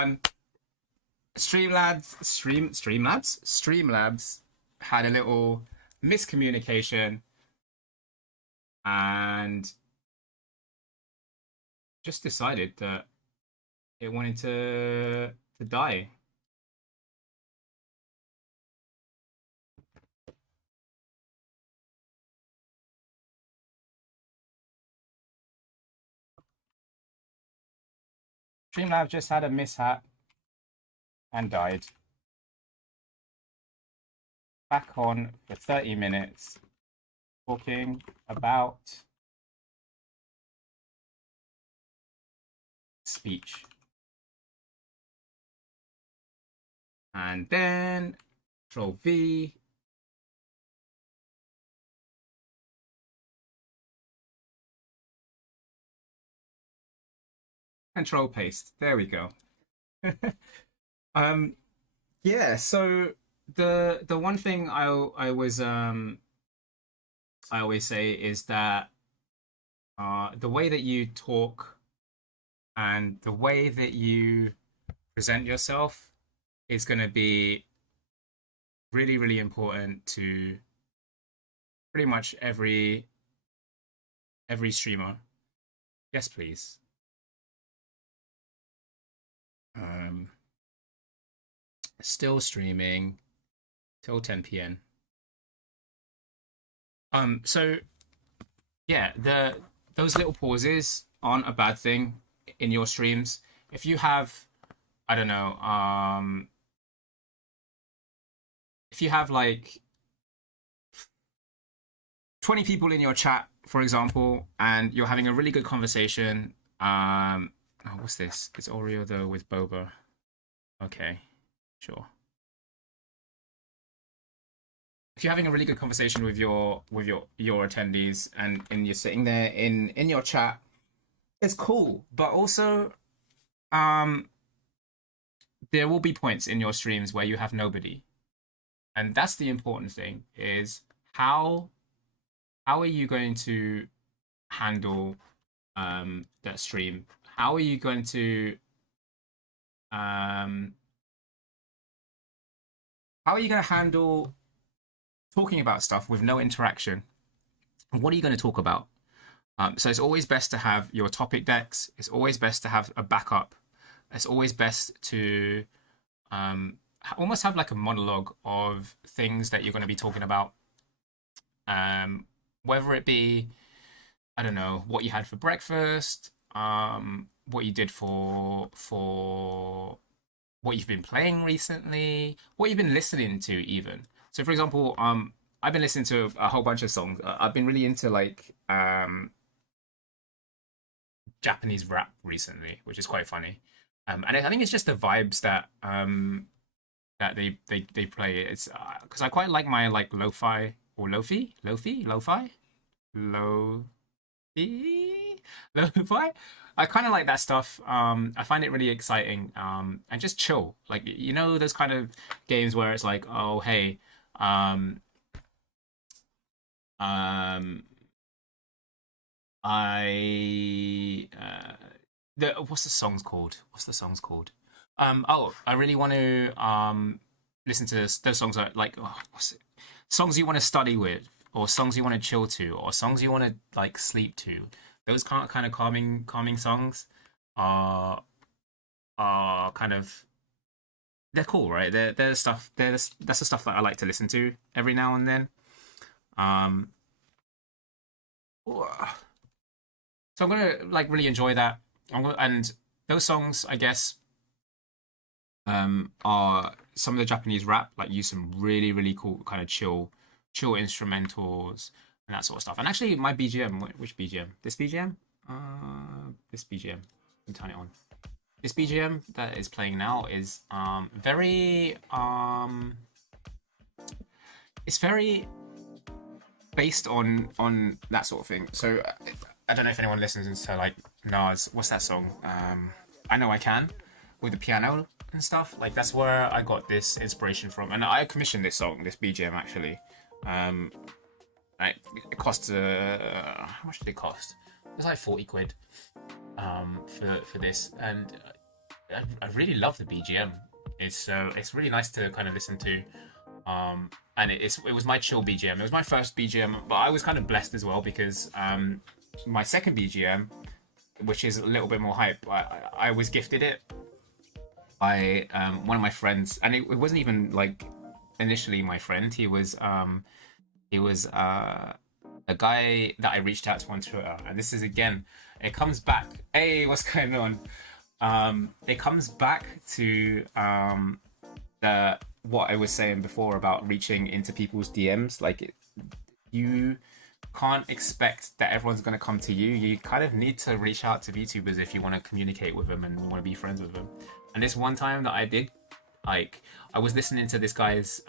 fun. Streamlabs had a little miscommunication and just decided that it wanted to die. Streamlabs just had a mishap and died. Back on for 30 minutes talking about speech. And then Control V. Control paste. There we go. Yeah, so the one thing I always say is that the way that you talk and the way that you present yourself is going to be really, really important to pretty much every streamer. Yes, please. Still streaming till 10 p.m. So yeah, those little pauses aren't a bad thing in your streams. If you have, I don't know, if you have like 20 people in your chat, for example, and you're having a really good conversation, oh, what's this? It's Oreo though with boba. Okay, sure. If you're having a really good conversation with your attendees and you're sitting there in your chat, it's cool. But also, there will be points in your streams where you have nobody, and that's the important thing: is how are you going to handle that stream? How are you going to handle talking about stuff with no interaction? What are you going to talk about? So it's always best to have your topic decks. It's always best to have a backup. It's always best to almost have like a monologue of things that you're going to be talking about. Whether it be, I don't know, what you had for breakfast, what you did for what you've been playing recently, what you've been listening to even. So for example, I've been listening to a whole bunch of songs. I've been really into like Japanese rap recently, which is quite funny. And I think it's just the vibes that that they play. It's because I quite like my like lo-fi or lo-fi. I kind of like that stuff. I find it really exciting and just chill. Like, you know, those kind of games where it's like, oh hey, what's the songs called? Oh, I really want to listen to those songs are like, oh, what's it? Songs you want to study with, or songs you want to chill to, or songs you want to like sleep to. Those kind of calming songs are kind of, they're cool, right? They're stuff. That's the stuff that I like to listen to every now and then. So I'm gonna like really enjoy that. And those songs, I guess, are some of the Japanese rap, like use some really, really cool kind of chill instrumentals and that sort of stuff. And actually, my BGM, which BGM? This BGM? This BGM. Let me turn it on. This BGM that is playing now is very it's very based on that sort of thing. So I don't know if anyone listens to like Nas. What's that song? I Know I Can, with the piano and stuff. Like, that's where I got this inspiration from, and I commissioned this song, this BGM actually. Like, it cost how much did it cost? It was like 40 quid for this, and I really love the BGM. It's really nice to kind of listen to. And it was my chill BGM. It was my first BGM, but I was kind of blessed as well because my second BGM, which is a little bit more hype, I was gifted it by one of my friends, and it wasn't even like initially my friend. He was a guy that I reached out to on Twitter, and this is again, it comes back. Hey, what's going on? It comes back to the what I was saying before about reaching into people's DMs. You can't expect that everyone's going to come to you. You kind of need to reach out to VTubers if you want to communicate with them and want to be friends with them. And this one time that I did, like, I was listening to this guy's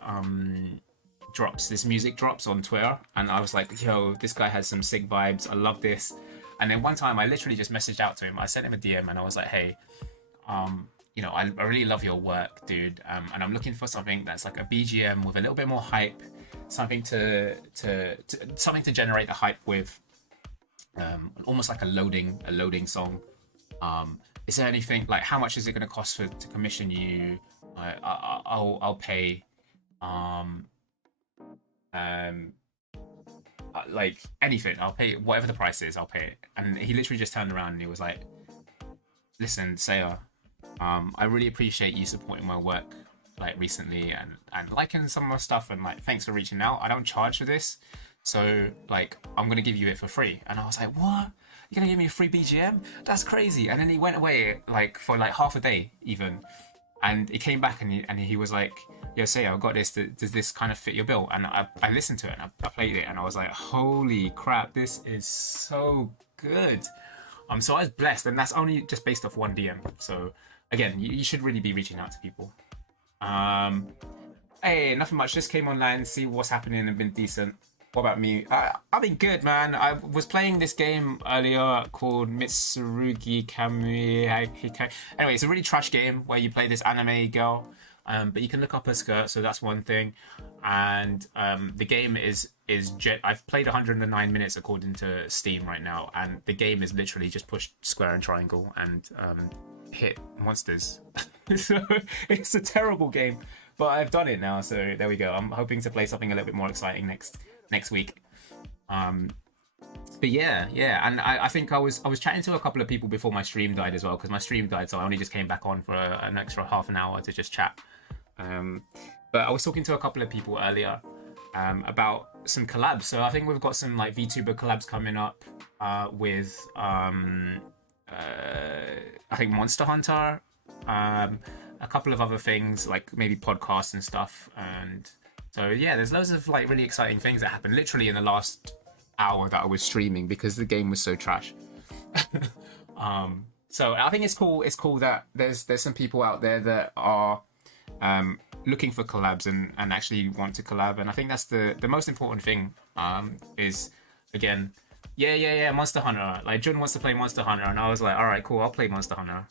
this music drops on Twitter, and I was like, yo, this guy has some sick vibes. I love this. And then one time I literally just messaged out to him. I sent him a DM and I was like, hey, I really love your work, dude. And I'm looking for something that's like a BGM with a little bit more hype, something to generate the hype with, almost like a loading song. Is there anything like, how much is it going to cost to commission you? I'll pay. Like anything, I'll pay whatever the price is. I'll pay it. And he literally just turned around and he was like, "Listen, Saya, I really appreciate you supporting my work like recently and liking some of my stuff, and like thanks for reaching out. I don't charge for this, so like I'm gonna give you it for free." And I was like, "What? You're gonna give me a free BGM? That's crazy!" And then he went away like for like half a day even, and he came back and he was like, "Yo, Saya, I've got this. Does this kind of fit your bill?" And I listened to it and I played it and I was like, "Holy crap, this is so good." So I was blessed, and that's only just based off one DM. So again, you should really be reaching out to people. Hey, nothing much. Just came online, see what's happening, and been decent. What about me? I've been good, man. I was playing this game earlier called Mitsurugi Kamui Hikae. Anyway, it's a really trash game where you play this anime girl, but you can look up her skirt, so that's one thing. And the game I've played 109 minutes according to Steam right now, and the game is literally just push square and triangle and hit monsters. So it's a terrible game, but I've done it now, so there we go. I'm hoping to play something a little bit more exciting next week. But yeah, and I think I was chatting to a couple of people before my stream died as well, because my stream died, so I only just came back on for an extra half an hour to just chat. But I was talking to a couple of people earlier about some collabs. So I think we've got some like VTuber collabs coming up with I think Monster Hunter, a couple of other things like maybe podcasts and stuff. And so yeah, there's loads of like really exciting things that happened literally in the last hour that I was streaming because the game was so trash. So I think it's cool. It's cool that there's some people out there that are looking for collabs and actually want to collab. And I think that's the most important thing. Is again, yeah, Monster Hunter. Like Jun wants to play Monster Hunter, and I was like, all right, cool, I'll play Monster Hunter.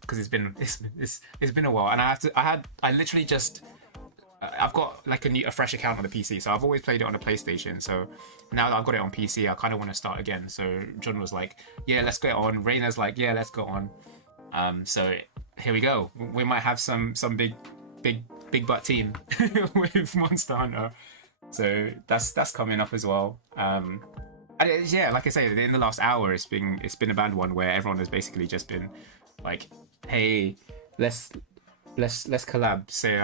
Because it's been a while, and I literally just. I've got like a fresh account on the PC, so I've always played it on the PlayStation. So now that I've got it on PC, I kind of want to start again. So John was like, "Yeah, let's get on." Raina's like, "Yeah, let's go on." So here we go. We might have some big butt team with Monster Hunter. So that's coming up as well. Yeah, like I say, in the last hour, it's been a bad one where everyone has basically just been like, "Hey, let's collab." Say,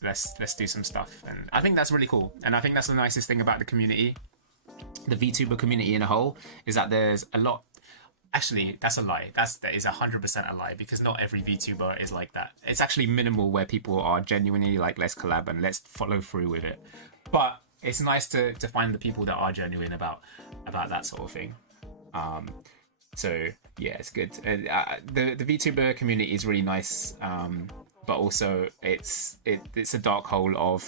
let's do some stuff, and I think that's really cool. And I think that's the nicest thing about the community, the VTuber community in a whole, is that there's a lot. Actually, that's a lie. That is 100% a lie, because not every VTuber is like that. It's actually minimal where people are genuinely like, let's collab and let's follow through with it. But it's nice to find the people that are genuine about that sort of thing. So yeah, it's good. The VTuber community is really nice. But also it's a dark hole of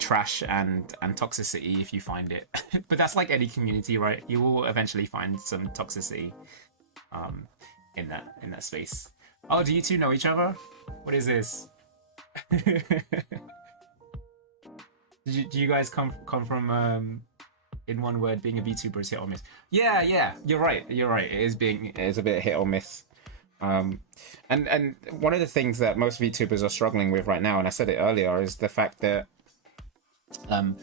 trash and toxicity if you find it. But that's like any community, right? You will eventually find some toxicity in that space. Oh, do you two know each other? What is this? Do you guys come from in one word, being a VTuber is hit or miss? Yeah, you're right. It is a bit hit or miss. Um, and one of the things that most VTubers are struggling with right now, and I said it earlier, is the fact that um,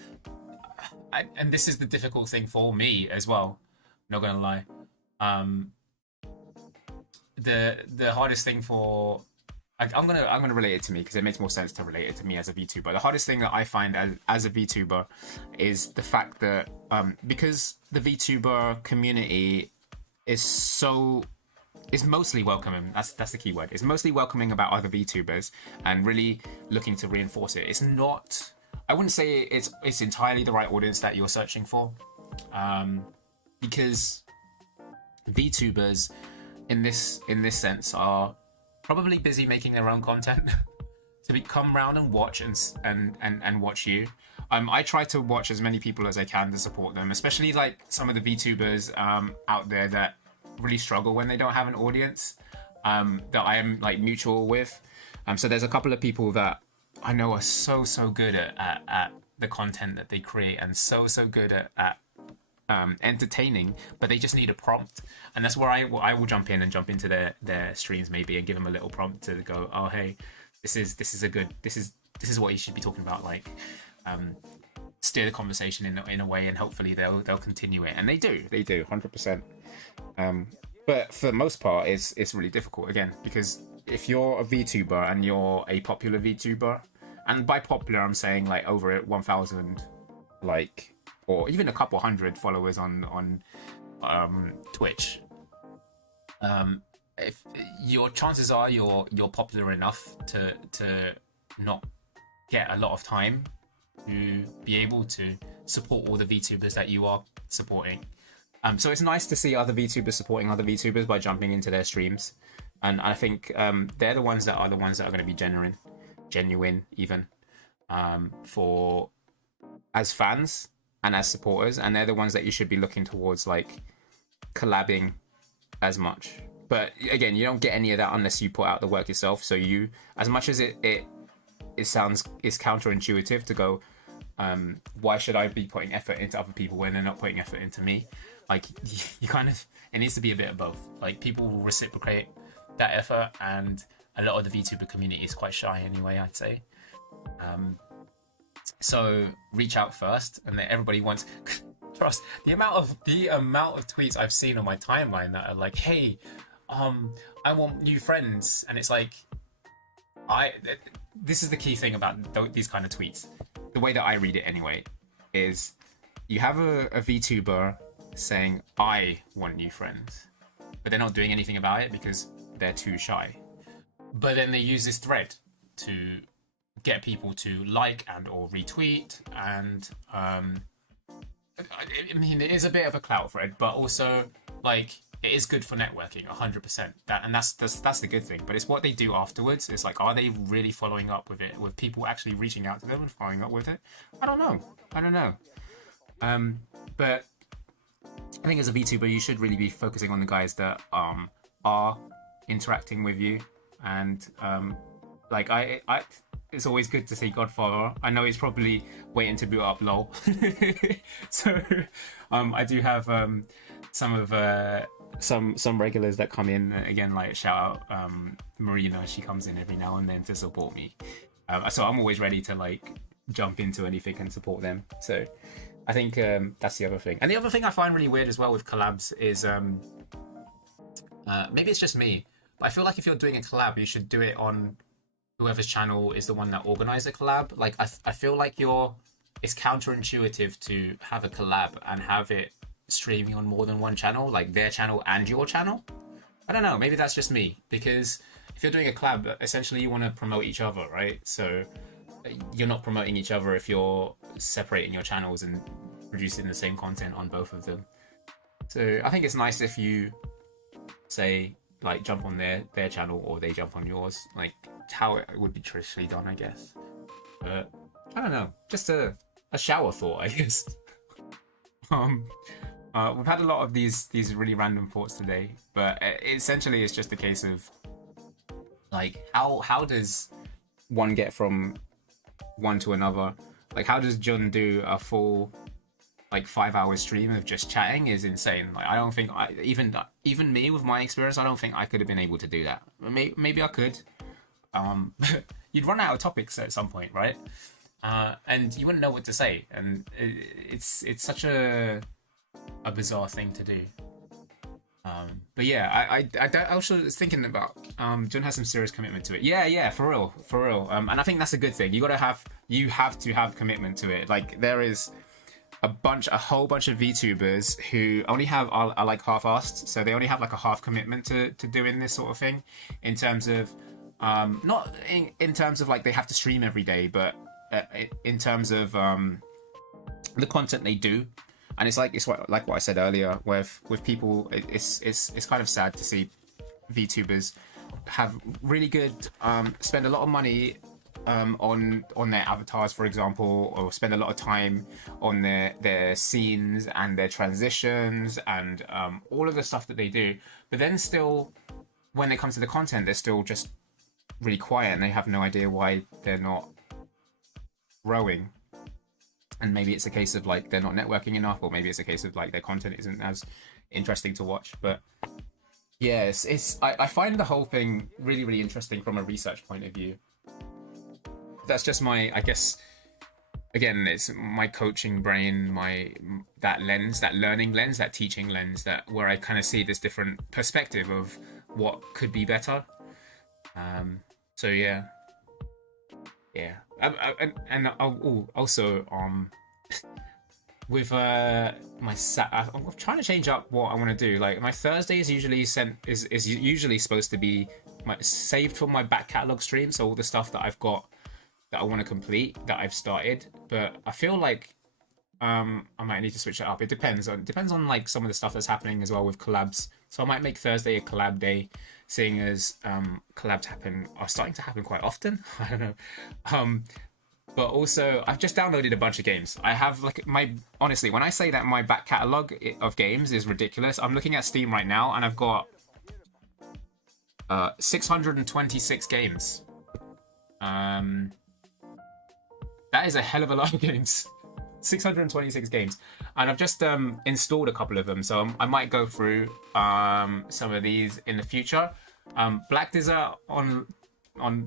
and this is the difficult thing for me as well. Not gonna lie, um, the hardest thing for I'm gonna relate it to me because it makes more sense to relate it to me as a VTuber. The hardest thing that I find as a VTuber is the fact that because the VTuber community is so is mostly welcoming. That's the key word. It's mostly welcoming about other VTubers and really looking to reinforce it. It's not. I wouldn't say it's entirely the right audience that you're searching for, because VTubers in this sense are probably busy making their own content to come round and watch and watch you. I try to watch as many people as I can to support them, especially like some of the VTubers out there that really struggle when they don't have an audience that I am like mutual with. So there's a couple of people that I know are so good at the content that they create and so good at entertaining, but they just need a prompt, and that's where I will jump into their streams maybe and give them a little prompt to go, oh hey, this is what you should be talking about, like steer the conversation in a way, and hopefully they'll continue it, and they do 100%. But for the most part, it's really difficult again, because if you're a VTuber and you're a popular VTuber, and by popular I'm saying like over 1,000 like, or even a couple hundred followers on Twitch, if your chances are you're popular enough to not get a lot of time to be able to support all the VTubers that you are supporting. So it's nice to see other VTubers supporting other VTubers by jumping into their streams, and I think they're the ones that are going to be genuine even for as fans and as supporters, and they're the ones that you should be looking towards like collabing as much. But again, you don't get any of that unless you put out the work yourself. So you, as much as it sounds, it's counterintuitive to go, why should I be putting effort into other people when they're not putting effort into me? Like you kind of, it needs to be a bit of both. Like people will reciprocate that effort, and a lot of the VTuber community is quite shy anyway, I'd say. So reach out first, and then everybody wants. Trust the amount of tweets I've seen on my timeline that are like, "Hey, I want new friends," and it's like, this is the key thing about these kind of tweets. The way that I read it anyway is, you have a VTuber saying, "I want new friends," but they're not doing anything about it because they're too shy. But then they use this thread to get people to like and or retweet, and I mean, it is a bit of a clout thread, but also like it is good for networking 100%. That's the good thing. But it's what they do afterwards. It's like, are they really following up with it, with people actually reaching out to them and following up with it? I don't know. But I think as a VTuber, you should really be focusing on the guys that are interacting with you, and like I it's always good to see Godfather. I know he's probably waiting to boot up LOL. So I do have some regulars that come in again, like shout out Marina. She comes in every now and then to support me, so I'm always ready to like jump into anything and support them. So I think that's the other thing. And the other thing I find really weird as well with collabs is maybe it's just me, but I feel like if you're doing a collab, you should do it on whoever's channel is the one that organized the collab. Like I feel like it's counterintuitive to have a collab and have it streaming on more than one channel, like their channel and your channel. I don't know, maybe that's just me, because if you're doing a collab, essentially you want to promote each other, right? So you're not promoting each other if you're separating your channels and producing the same content on both of them. So I think it's nice if you say like jump on their channel or they jump on yours, like how it would be traditionally done, I guess. But I don't know, just a shower thought, I guess. We've had a lot of these really random thoughts today, but essentially it's just a case of like how does one get from one to another? Like how does Jun do a full like 5 hour stream of just chatting is insane. Like I don't think even me with my experience, I don't think I could have been able to do that. Maybe I could. You'd run out of topics at some point, right? And you wouldn't know what to say, and it's such a bizarre thing to do. But yeah, I also was thinking about John has some serious commitment to it. Yeah, for real. And I think that's a good thing. You have to have commitment to it. Like there is a whole bunch of VTubers who only are like half-assed, so they only have like a half commitment to doing this sort of thing, in terms of not in terms of like they have to stream every day, but in terms of the content they do. And it's like what I said earlier, with people, it's kind of sad to see VTubers have really good spend a lot of money on their avatars, for example, or spend a lot of time on their scenes and their transitions and all of the stuff that they do. But then still, when it comes to the content, they're still just really quiet and they have no idea why they're not growing. And maybe it's a case of like they're not networking enough, or maybe it's a case of like their content isn't as interesting to watch. But yeah, I find the whole thing really, really interesting from a research point of view. That's just I guess, again, it's my coaching brain, that learning lens, that teaching lens, that where I kind of see this different perspective of what could be better. So yeah. And also with I'm trying to change up what I want to do. Like my Thursday is usually supposed to be saved for my back catalog stream, so all the stuff that I've got that I want to complete, that I've started. But I feel like I might need to switch it up. It depends on like some of the stuff that's happening as well with collabs. So I might make Thursday a collab day, seeing as collabs are starting to happen quite often. I don't know. But also, I've just downloaded a bunch of games. I have honestly, when I say that my back catalog of games is ridiculous, I'm looking at Steam right now and I've got 626 games. That is a hell of a lot of games. 626 games, and I've just installed a couple of them, so I might go through some of these in the future. Black Desert on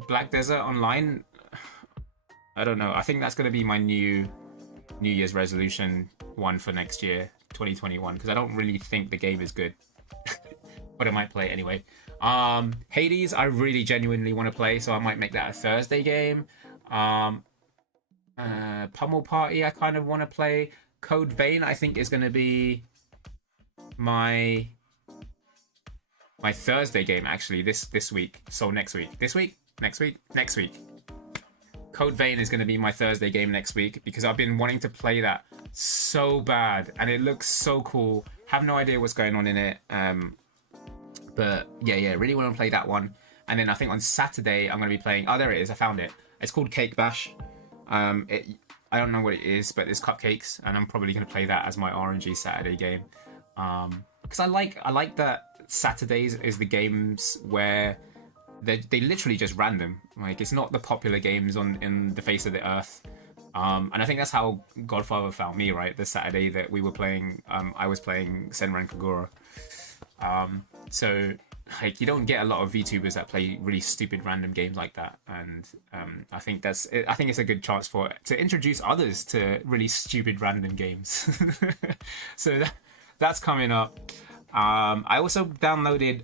Black Desert Online, I don't know. I think that's going to be my New Year's resolution one for next year, 2021, because I don't really think the game is good, but I might play it anyway. Hades, I really genuinely want to play, so I might make that a Thursday game. Pummel Party, I kind of want to play. Code Vein, I think, is going to be my Thursday game, actually, this week. So next week. Next week. Code Vein is going to be my Thursday game next week, because I've been wanting to play that so bad, and it looks so cool. Have no idea what's going on in it. But yeah, really want to play that one. And then I think on Saturday I'm going to be playing. Oh, there it is. I found it. It's called Cake Bash. I don't know what it is, but it's cupcakes, and I'm probably going to play that as my RNG Saturday game. Because I like that Saturdays is the games where they literally just random. Like, it's not the popular games in the face of the earth. And I think that's how Godfather found me, right? The Saturday that we were playing, I was playing Senran Kagura. So like, you don't get a lot of VTubers that play really stupid random games like that, and I think it's a good chance to introduce others to really stupid random games. So that's coming up. I also downloaded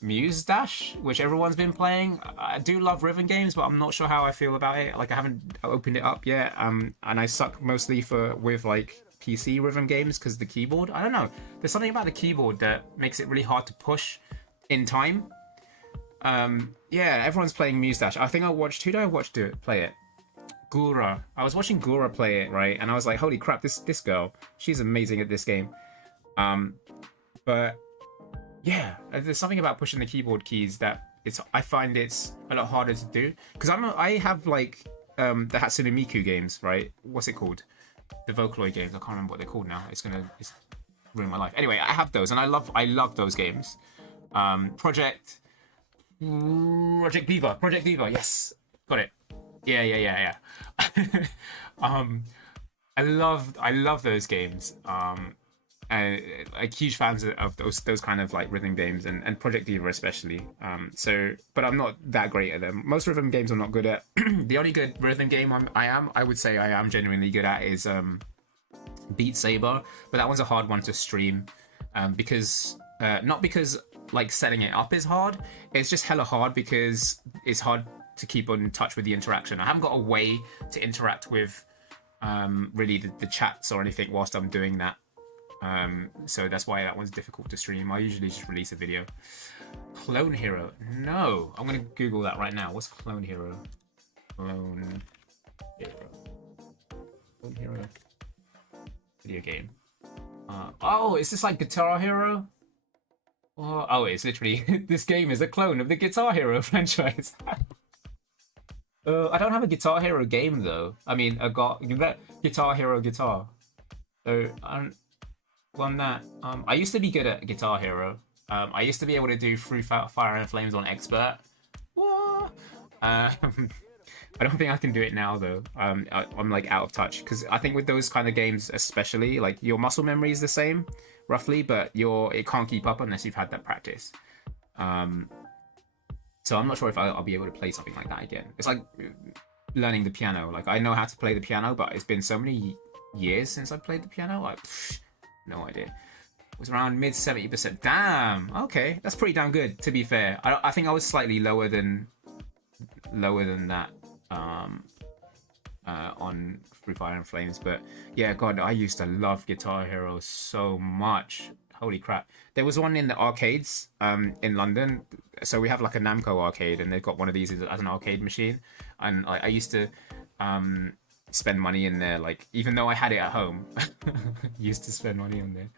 Muse Dash, which everyone's been playing. I do love rhythm games, but I'm not sure how I feel about it. Like, I haven't opened it up yet, and I suck mostly with like PC rhythm games because the keyboard. I don't know. There's something about the keyboard that makes it really hard to push in time. Yeah, everyone's playing Muse Dash. I think who did I watch play it? Gura. I was watching Gura play it, right? And I was like, holy crap, this girl, she's amazing at this game. But yeah, there's something about pushing the keyboard keys that I find it's a lot harder to do, because I have like the Hatsune Miku games, right? What's it called? The Vocaloid games. I can't remember what they're called now. It's ruin my life. Anyway, I have those, and I love those games. Project Viva. Yes, got it. Yeah. I love those games. And like huge fans of those kind of like rhythm games and Project Diva especially. But I'm not that great at them. Most rhythm games I'm not good at. The only good rhythm game I would say I am genuinely good at is Beat Saber, but that one's a hard one to stream, because not because like setting it up is hard. It's just hella hard because it's hard to keep in touch with the interaction. I haven't got a way to interact with really the chats or anything whilst I'm doing that. So that's why that one's difficult to stream. I usually just release a video. Clone Hero. No, I'm gonna Google that right now. What's Clone Hero? Clone Hero. Clone Hero. Video game. Oh, is this like Guitar Hero? Oh, it's literally this game is a clone of the Guitar Hero franchise. I don't have a Guitar Hero game though. I mean, I got Guitar Hero Guitar. So on that, I used to be good at Guitar Hero. I used to be able to do Through Fire and Flames on Expert. I don't think I can do it now though. I'm like out of touch because I think with those kind of games, especially like your muscle memory is the same roughly, but it can't keep up unless you've had that practice. So I'm not sure if I'll be able to play something like that again. It's like learning the piano. Like I know how to play the piano, but it's been so many years since I played the piano. Like no idea. It was around mid 70%. Damn. Okay, that's pretty damn good. To be fair, I think I was slightly lower than that. On Free Fire and Flames, but yeah, God, I used to love Guitar Hero so much. Holy crap! There was one in the arcades in London. So we have like a Namco arcade, and they've got one of these as an arcade machine. And I used to spend money in there, like even though I had it at home, used to spend money in there.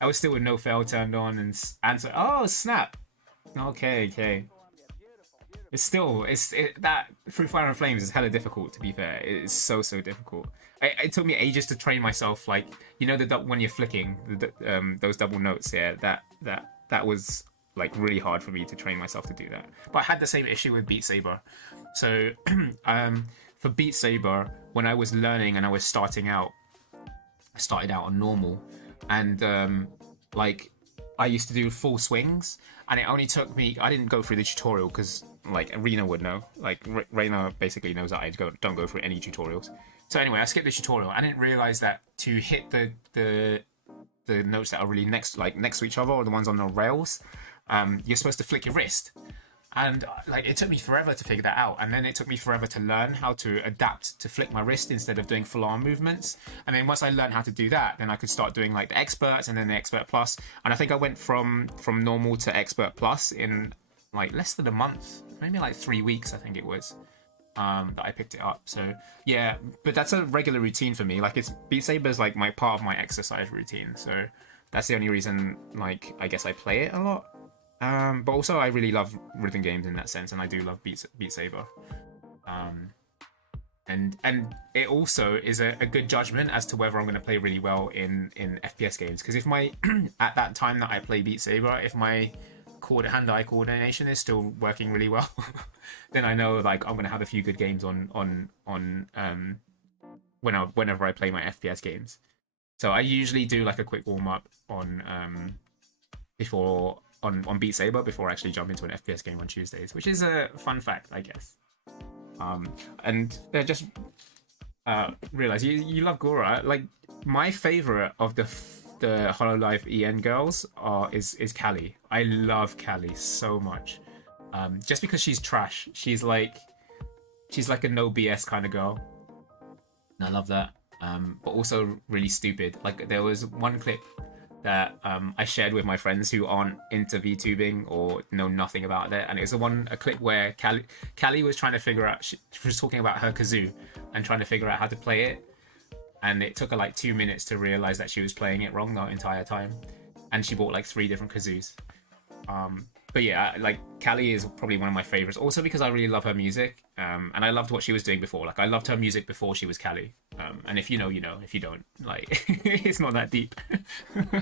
I was still with no fail turned on and answer. Oh snap! Okay. That Through Fire and Flames is hella difficult. To be fair, it is so difficult. It took me ages to train myself. Like when you're flicking those double notes. Yeah, that was like really hard for me to train myself to do that. But I had the same issue with Beat Saber. So for Beat Saber, when I was learning and I was starting out, I started out on normal, and like I used to do full swings, and it only took me. I didn't go through the tutorial because like Rena would know. Like Rena basically knows that I don't go through any tutorials. So anyway, I skipped the tutorial. I didn't realize that to hit the notes that are really next to each other, or the ones on the rails, you're supposed to flick your wrist. And like it took me forever to figure that out, and then it took me forever to learn how to adapt to flick my wrist instead of doing full arm movements. And then once I learned how to do that, then I could start doing like the experts and then the expert plus. And I think I went from normal to expert plus in like less than a month, maybe like 3 weeks. I think it was that I picked it up. So yeah, but that's a regular routine for me. Like Beat Saber is like my part of my exercise routine. So that's the only reason like I guess I play it a lot. But also I really love rhythm games in that sense, and I do love Beat Saber. And it also is a good judgment as to whether I'm going to play really well in FPS games. Because if my at that time that I play Beat Saber, if my hand-eye coordination is still working really well, then I know like I'm going to have a few good games on whenever I play my FPS games. So I usually do like a quick warm-up on Beat Saber before I actually jump into an FPS game on Tuesdays, which is a fun fact, I guess. And I just realized you love Gora. Like my favorite of the Hololive EN girls is Callie. I love Callie so much. Just because she's trash. She's like a no BS kind of girl. And I love that. But also really stupid. Like there was one clip that I shared with my friends who aren't into VTubing or know nothing about it, and it was a clip where Callie was trying to figure out. She was talking about her kazoo and trying to figure out how to play it, and it took her like 2 minutes to realize that she was playing it wrong the entire time, and she bought like 3 different kazoos. But yeah, like Callie is probably one of my favorites, also because I really love her music, and I loved what she was doing before. Like I loved her music before she was Callie, and if you know, you know. If you don't, like, it's not that deep. Yeah,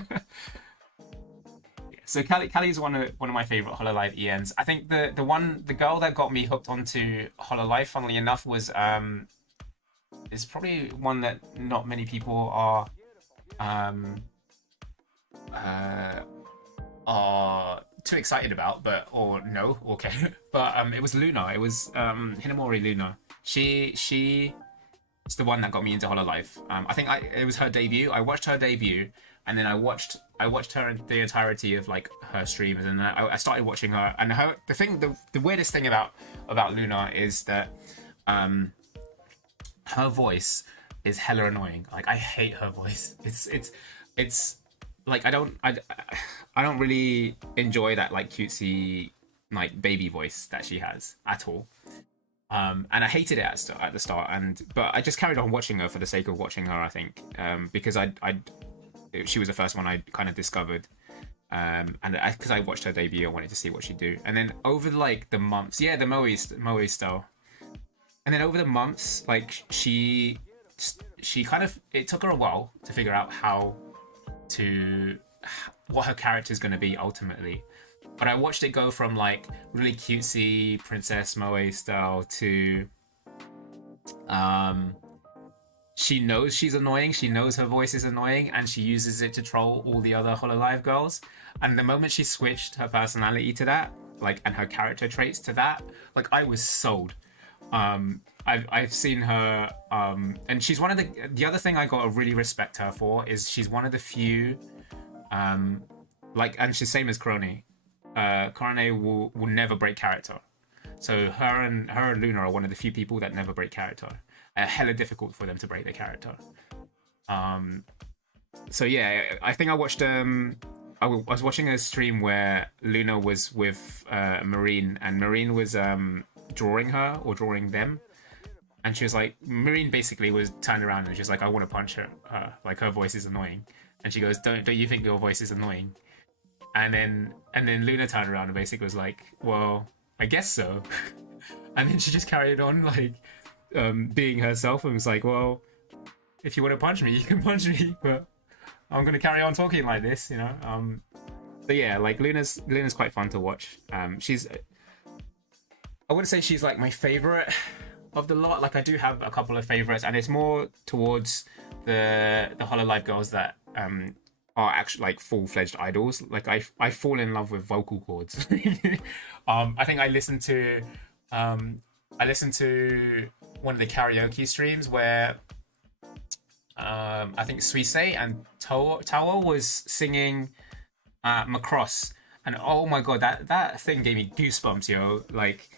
so Callie is one of my favorite Hololive ENs. I think the girl that got me hooked onto Hololive, funnily enough, was is probably one that not many people um, uh, are too excited about, but or no, okay. But it was Luna. It was Hinamori Luna. She is the one that got me into Hololive. I think it was her debut. I watched her debut, and then I watched her in the entirety of like her streams, and then I started watching her. And the weirdest thing about Luna is that her voice is hella annoying. Like I hate her voice. It's like I don't really enjoy that like cutesy like baby voice that she has at all. And I hated it at the start, but I just carried on watching her for the sake of watching her. I think because she was the first one I kind of discovered, and because I watched her debut, I wanted to see what she'd do. And then over like the months, yeah, the Moe style. And then over the months, like she kind of, it took her a while to figure out what her character is going to be ultimately. But I watched it go from like really cutesy Princess Moe style to she knows she's annoying, she knows her voice is annoying, and she uses it to troll all the other Hololive girls. And the moment she switched her personality to that, like, and her character traits to that, like, I was sold. I've seen her, and she's one of the other thing I gotta really respect her for is she's one of the few, like, and she's same as Krone. Krone will never break character. So her and Luna are one of the few people that never break character. Hella difficult for them to break their character. So yeah, I think I watched I was watching a stream where Luna was with Marine, and Marine was drawing her or drawing them, and she was like, Marine basically was turned around and she's like, I want to punch her. Like her voice is annoying, and she goes, don't you think your voice is annoying? And then Luna turned around and basically was like, well, I guess so. And then she just carried on like being herself and was like, well, if you want to punch me, you can punch me, but I'm gonna carry on talking like this, you know. So yeah, like Luna's quite fun to watch. She's, I wouldn't say she's like my favorite of the lot. Like I do have a couple of favorites, and it's more towards the Hololive girls that are actually like full-fledged idols. Like I fall in love with vocal cords. I think I listened to one of the karaoke streams where I think Suisse and Toa was singing Macross, and oh my god, that thing gave me goosebumps, yo. Like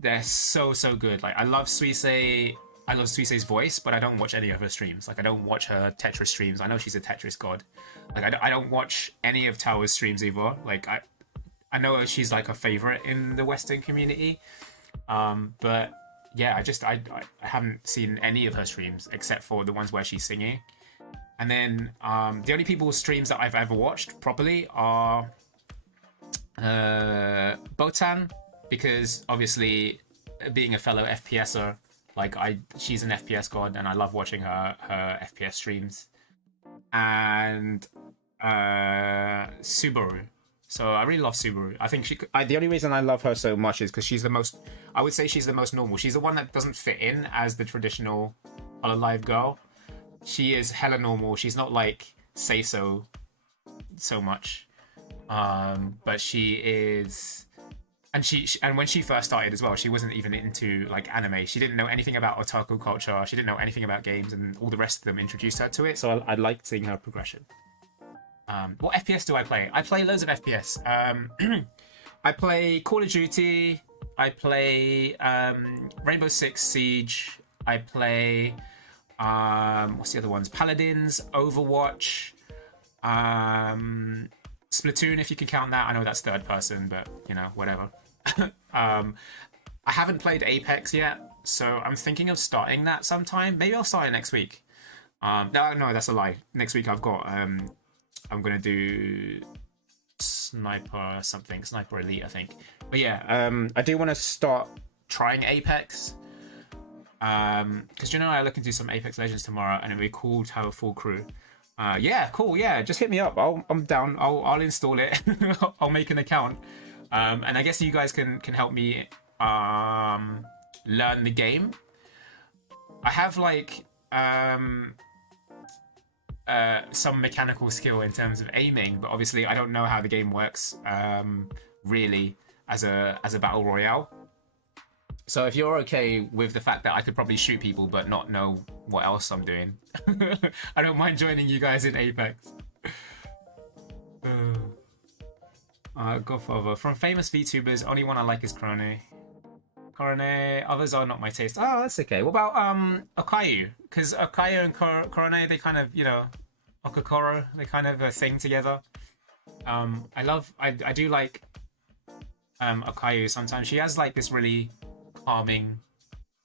they're so good. Like I love Suisse's voice, but I don't watch any of her streams. Like I don't watch her Tetris streams. I know she's a Tetris god. Like I don't watch any of Tower's streams either. Like I know she's like a favorite in the Western community, but yeah, I haven't seen any of her streams except for the ones where she's singing. And then the only people's streams that I've ever watched properly are Botan, because obviously being a fellow FPSer, like she's an FPS god and I love watching her FPS streams. And Subaru. So I really love Subaru. I think the only reason I love her so much is because I would say she's the most normal. She's the one that doesn't fit in as the traditional Hololive girl. She is hella normal. She's not like say so much. But she is, and when she first started as well, she wasn't even into like anime. She didn't know anything about otaku culture. She didn't know anything about games, and all the rest of them introduced her to it. So I liked seeing her progression. What FPS do I play? I play loads of FPS. I play Call of Duty. I play Rainbow Six Siege. I play what's the other ones? Paladins, Overwatch, Splatoon, if you can count that. I know that's third person, but you know, whatever. I haven't played Apex yet, so I'm thinking of starting that sometime. Maybe I'll start it next week. No, that's a lie. Next week I've got I'm gonna do Sniper Elite, I think. But yeah, I do want to start trying Apex, because you know I look into some Apex Legends tomorrow, and it'd be cool to have a full crew. Yeah, cool. Yeah, just hit me up. I'm down. I'll install it. I'll make an account, and I guess you guys can help me learn the game. I have like some mechanical skill in terms of aiming, but obviously I don't know how the game works really as a battle royale. So if you're okay with the fact that I could probably shoot people but not know what else I'm doing, I don't mind joining you guys in Apex. Godfather. From famous VTubers, only one I like is Korone. Others are not my taste. Oh, that's okay. What about Okayu? Because Okayu and Korone, they kind of, you know, Okakoro, they kind of sing together. I do like Okayu sometimes. She has like this really calming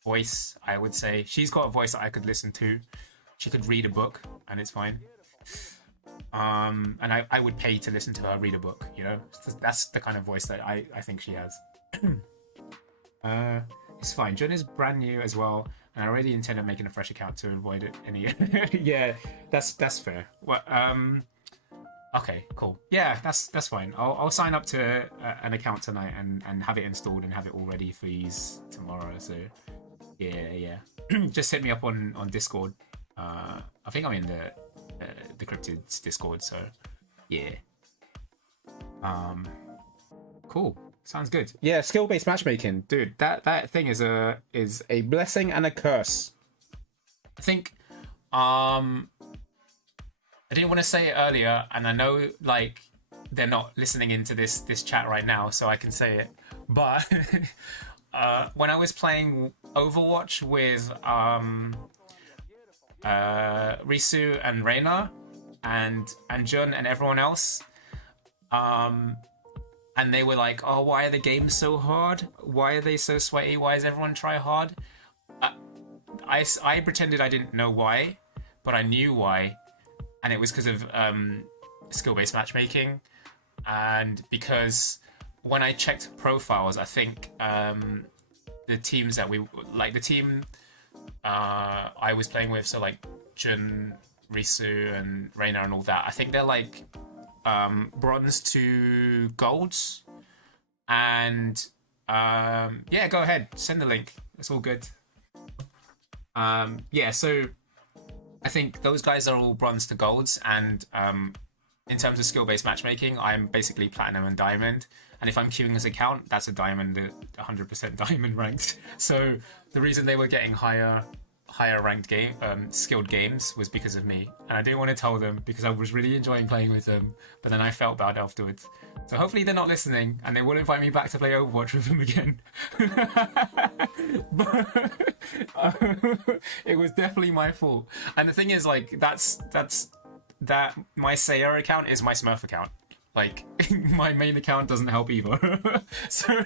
voice, I would say. She's got a voice that I could listen to. She could read a book and it's fine. And I would pay to listen to her read a book, you know? That's the kind of voice that I think she has. It's fine. Jun is brand new as well, and I already intend on making a fresh account to avoid it any. Yeah, that's fair. Well, okay, cool. Yeah, that's fine. I'll sign up to an account tonight and have it installed and have it all ready for use tomorrow. So yeah. Just hit me up on Discord. I think I'm in the Cryptids Discord. So yeah. Cool. Sounds good. Yeah, skill-based matchmaking, dude. That thing is a blessing and a curse. I think I didn't want to say it earlier, and I know like they're not listening into this chat right now, so I can say it. But when I was playing Overwatch with Risu and Reina and Jun and everyone else, and they were like, oh, why are the games so hard? Why are they so sweaty? Why does everyone try hard? I pretended I didn't know why, but I knew why. And it was because of skill-based matchmaking. And because when I checked profiles, I think the teams that the team I was playing with, so like Jun, Risu, and Reina and all that, I think they're like bronze to golds, and yeah, go ahead, send the link, it's all good. Yeah, so I think those guys are all bronze to golds, and in terms of skill-based matchmaking, I'm basically platinum and diamond, and if I'm queuing as a count, that's a diamond, 100% diamond ranked. So the reason they were getting higher ranked skilled games was because of me, and I didn't want to tell them because I was really enjoying playing with them, but then I felt bad afterwards. So hopefully they're not listening and they will invite me back to play Overwatch with them again. But it was definitely my fault. And the thing is, like, that my Sayer account is my Smurf account. Like, my main account doesn't help either. So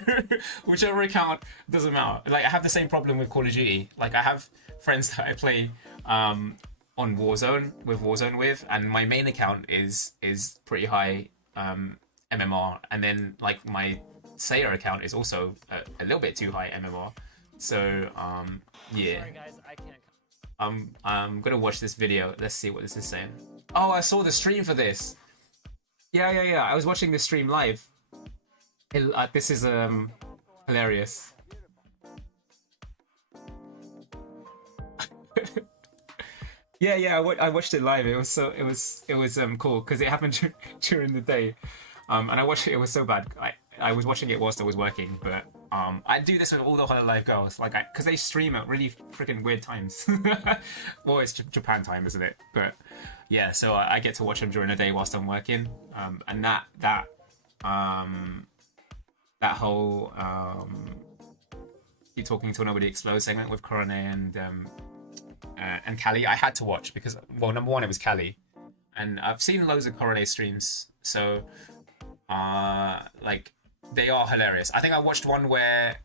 whichever account, doesn't matter. Like, I have the same problem with Call of Duty. Like, I have friends that I play on Warzone with, and my main account is pretty high MMR, and then like my Sayer account is also a little bit too high MMR. So yeah. Sorry guys, I can't. I'm gonna watch this video. Let's see what this is saying. Oh, I saw the stream for this. Yeah. I was watching this stream live. This is hilarious. Yeah. I watched it live. It was cool because it happened during the day, and I watched it. It was so bad. I was watching it whilst I was working, but I do this with all the Hololive girls, like because they stream at really freaking weird times. Well, it's Japan time, isn't it? But yeah, so I get to watch them during the day whilst I'm working, and that whole you talking till nobody explodes segment with Korone and Callie, I had to watch because, well, number one, it was Callie, and I've seen loads of Korone streams, so like they are hilarious. I think I watched one where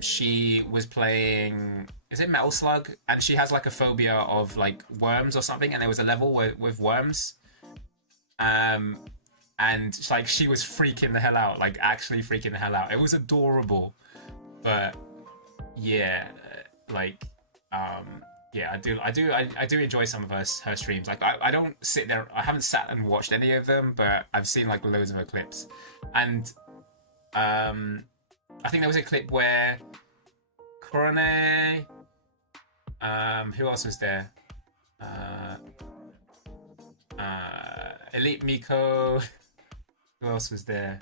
she was playing, is it Metal Slug, and she has like a phobia of like worms or something, and there was a level with worms, and like she was freaking the hell out, like actually freaking the hell out. It was adorable, but yeah, like yeah, I do enjoy some of her streams. Like I don't sit there, I haven't sat and watched any of them, but I've seen like loads of her clips. And I think there was a clip where Korone Who else was there? Elite Miko. Who else was there?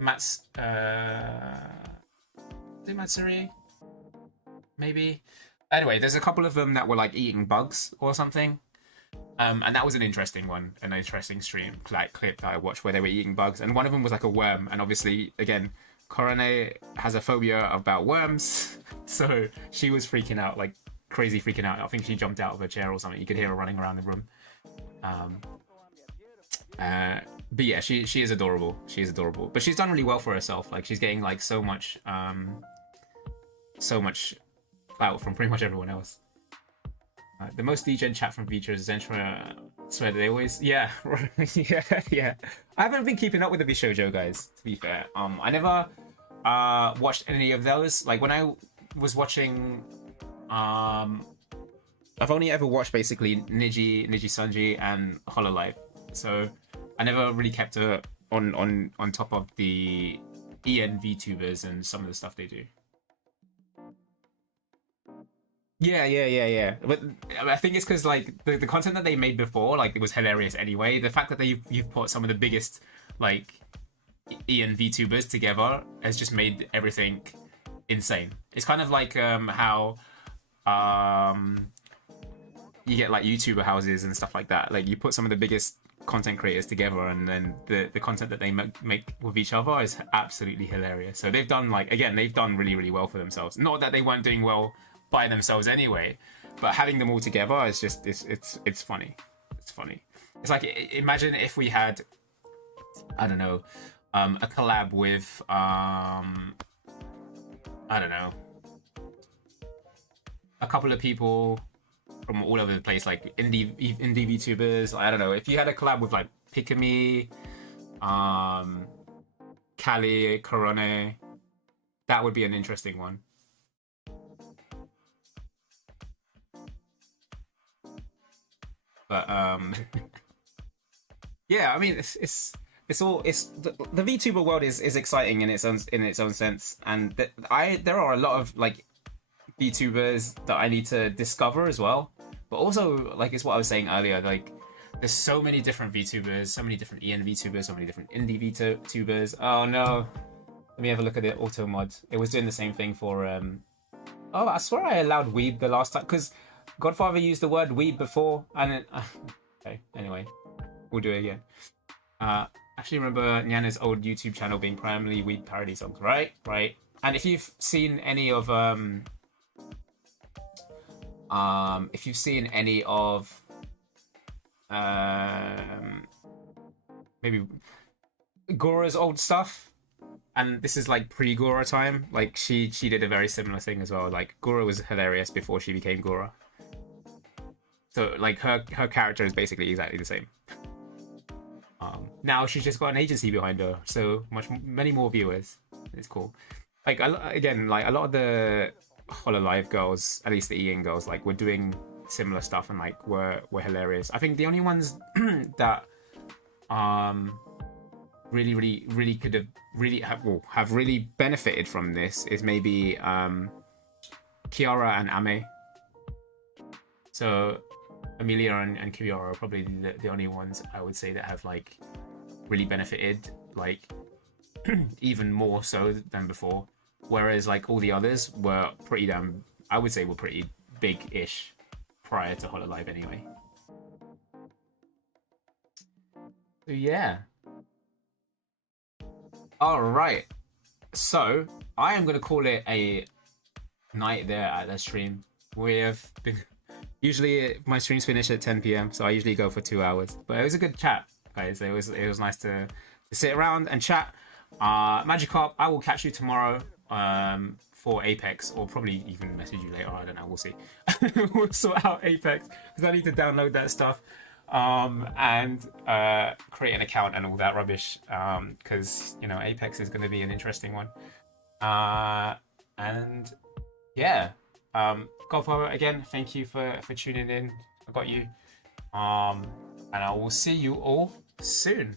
Mats. Matsuri? Maybe. Anyway, there's a couple of them that were like eating bugs or something. And that was an interesting one, an interesting stream like clip that I watched where they were eating bugs, and one of them was like a worm. And obviously, again, Korone has a phobia about worms, so she was freaking out, like crazy freaking out. I think she jumped out of her chair or something. You could hear her running around the room. But yeah, she is adorable. She is adorable, but she's done really well for herself. Like she's getting like so much out from pretty much everyone else. The most degen chat from features is Zentra. Swear they always, yeah, yeah. I haven't been keeping up with the Bishoujo guys, to be fair. I never watched any of those. Like when I was watching, I've only ever watched basically Niji Sanji and Hololive. So I never really kept on top of the EN VTubers and some of the stuff they do. Yeah. But I think it's because like the content that they made before, like it was hilarious anyway. The fact that you've put some of the biggest like EN VTubers together has just made everything insane. It's kind of like how you get like YouTuber houses and stuff like that. Like you put some of the biggest content creators together, and then the content that they make with each other is absolutely hilarious. So they've done they've done really well for themselves. Not that they weren't doing well by themselves anyway, but having them all together is just it's funny. It's funny. It's like, imagine if we had, I don't know, a collab with I don't know, a couple of people from all over the place, like indie VTubers. I don't know, if you had a collab with like Pikami, Kali, Korone, that would be an interesting one. But yeah, I mean, it's the VTuber world is exciting in its own sense, and there are a lot of like VTubers that I need to discover as well. But also, like, it's what I was saying earlier, like there's so many different VTubers, so many different EN VTubers, so many different indie VTubers. Oh no, let me have a look at the auto mod. It was doing the same thing for oh, I swear I allowed weeb the last time, because Godfather used the word weeb before, and it, okay, anyway, we'll do it again. Actually remember Nyana's old YouTube channel being primarily weeb parody songs, right? And if you've seen any of maybe Gora's old stuff, and this is like pre-Gora time, like she did a very similar thing as well. Like Gora was hilarious before she became Gora. So like her character is basically exactly the same. Now she's just got an agency behind her, so many more viewers. It's cool. Like again, like a lot of the Hololive girls, at least the EN girls, like were doing similar stuff and like were hilarious. I think the only ones that really could have really benefited from this is maybe Kiara and Ame. So Amelia and Kiara are probably the only ones I would say that have like really benefited, like even more so than before. Whereas like all the others were pretty I would say were pretty big-ish prior to Hololive anyway. So yeah. Alright. So I am gonna call it a night there at the stream. Usually my streams finish at 10 PM, so I usually go for 2 hours. But it was a good chat, guys. It was nice to sit around and chat. Magikarp, I will catch you tomorrow for Apex, or probably even message you later. I don't know. We'll see. We'll sort out Apex because I need to download that stuff and create an account and all that rubbish. Because you know Apex is going to be an interesting one. And yeah. Godfather, again, thank you for tuning in. I got you. And I will see you all soon.